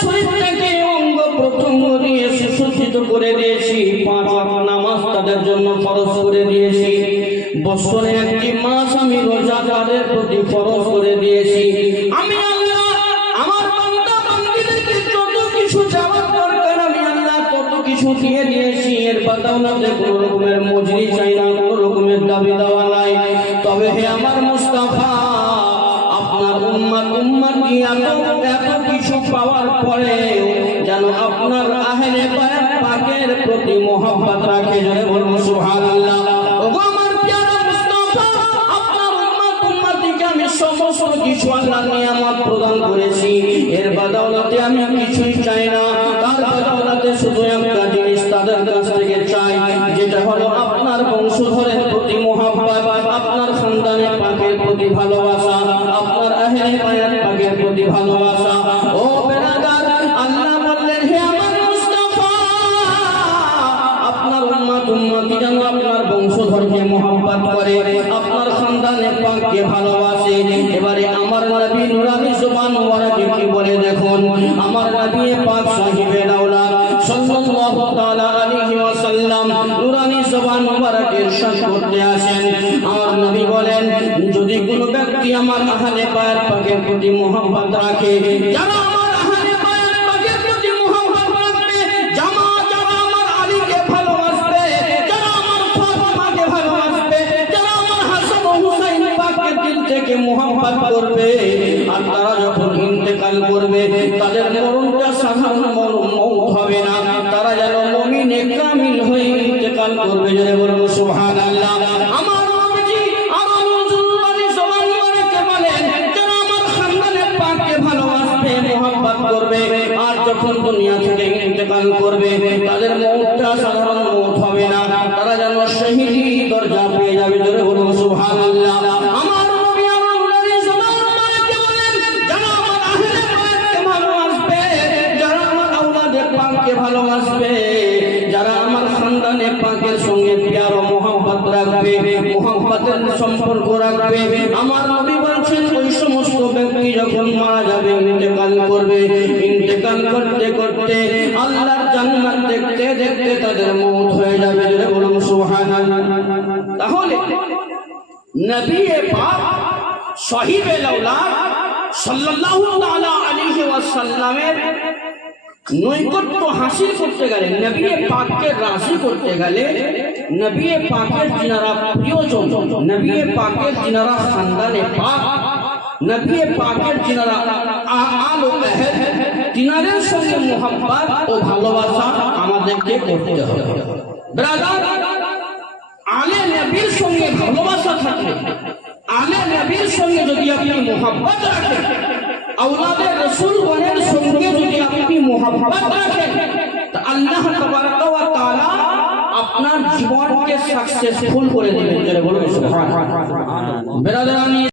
শরীরটাকে অঙ্গ প্রত্যঙ্গ দিয়ে সুসজ্জিত করে দিয়েছি, 5 ওয়াক্ত নামাজ তাদের জন্য ফরজ করে দিয়েছি, বছরে একটি মাস আমি রোজা তাদের প্রতি ফরজ করে দিয়েছি। আমি আল্লাহ আমার বান্দা বান্দীদেরকে যত কিছু দেওয়ার দরকার আমি আল্লাহ তত কিছু দিয়ে দিয়েছি। এর বাদৌলতে কোনো রকমের মজুরি চাই না, কোনো রকমের দাবি দেওয়া নাই। তবে হে আমার মুস্তাফা, আপনার উম্মতি এত কিছু পাওয়ার পরে যেন আপনার আহলে বায়াত পাকের প্রতি মহব্বত রাখে। জোরে বলুন সুবহানাল্লাহ। ওগো আমার প্রিয় মুস্তাফা, আপনার উম্মতিকে আমি সমস্ত কিছু আল্লাহ নিয়ামত প্রদান করেছি। এর বাদৌলতে আমি কিছুই চাই না, তার বাদৌলতে শুধু একটা জিনিস তাদের কাছ থেকে চাই, যেটা হলো আপনার বংশধরের প্রতি মহব্বত, আপনার খানদানে পাকের প্রতি ভালোবাসা, আপনার আহলে বায়াত পাকের প্রতি ভালোবাসা। ও বেরাদার, আল্লাহ বললেন হে আমার মুস্তাফা, আপনার উম্মতি যেন আপনার বংশধরকে মহব্বত করে, আপনার খানদানে পাককে ভালোবাসে। এবারে আমার নবী নুরানি জবান মুবারকে কি বলে দেখুন। আমার নবী পাক সাহিবে দাওলাত সাল্লাল্লাহু তাআলা আলাইহি ওয়াসাল্লাম নুরানি জবান মুবারকে ইরশাদ করতে আসেন। আমার নবী বলেন, যদি কোনো ব্যক্তি আমার আহলে বায়াত পাকের প্রতি মহব্বত রাখে, যারা আমার আহলে বায়াত পাকের প্রতি মহব্বত রাখবে, যারা আমার আলীকে ভালোবাসবে, যারা আমার ফাতিমাকে ভালোবাসবে, যারা আমার হাসান ও হুসাইন পাককে দিল থেকে মহব্বত করবে, আর তারা যখন ইন্তেকাল করবে তাদের মরণটা সাধারণ মৌত হবে না, তারা যেন মুমিনে কামিল হয়ে ইন্তেকাল করবে। জোরে বলুন সুবহানাল্লাহ। আমার নবীজি আমার নুরানি জবান মুবারকে বলেন, যারা আমার খানদানে পাককে ভালোবাসবে, মহব্বত করবে, আর যখন দুনিয়া থেকে ইন্তেকাল করবে তাদের মৌতটা সাধারণ মৌত হবে না, তারা যেন শহীদি দরজা পেয়ে যাবে। জোরে বলুন সুবহানাল্লাহ। আমার নবী আমার নুরানি জবান মুবারকে বলেন, যারা আমার আহলে বায়াতকে ভালোবাসবে, যারা আমার আওলাদে পাককে ভালোবাসবে, যারা আমার খানদানে পাকের সঙ্গে প্যার ও মহব্বত রাখবে, মহব্বতের সম্পর্ক রাখবে, আমার নবী বলেছেন ওই সমস্ত ব্যক্তি যখন মারা যাবে, ইন্তেকাল করবে, ইন্তেকাল করতে করতে আল্লাহর জান্নাত দেখতে দেখতে তাদের মওত হয়ে যাবে। জোরে বলুন সুবহানাল্লাহ। তাহলে নবী পাক সাহিবে দাওলাত সাল্লাল্লাহু তাআলা আলাইহি ওয়াসাল্লামের নৈকট্য হাসিল করতে গেলে, নবী পাককে রাজি করতে গেলে, নবী পাকের যিনারা প্রিয়জন, নবী পাকের যিনারা খানদানে পাক, নবী পাকের যিনারা আল ও আহল, তিনাদের সঙ্গে মুহাব্বত ও ভালোবাসা আমাদেরকে করতে হবে। ব্রাদার, আলে নবীর সঙ্গে ভালোবাসা থাকে, আলে নবীর সঙ্গে যদি আপনি মুহাব্বত রাখেন, আওলাদে রাসূলগণের সঙ্গে যদি আপনি মুহাব্বত রাখেন, তো আল্লাহ তাবারক ওয়া তাআলা আপনার জীবনকে সাকসেসফুল করে দিবেন। বলুন সুবহানাল্লাহ। ব্রাদার,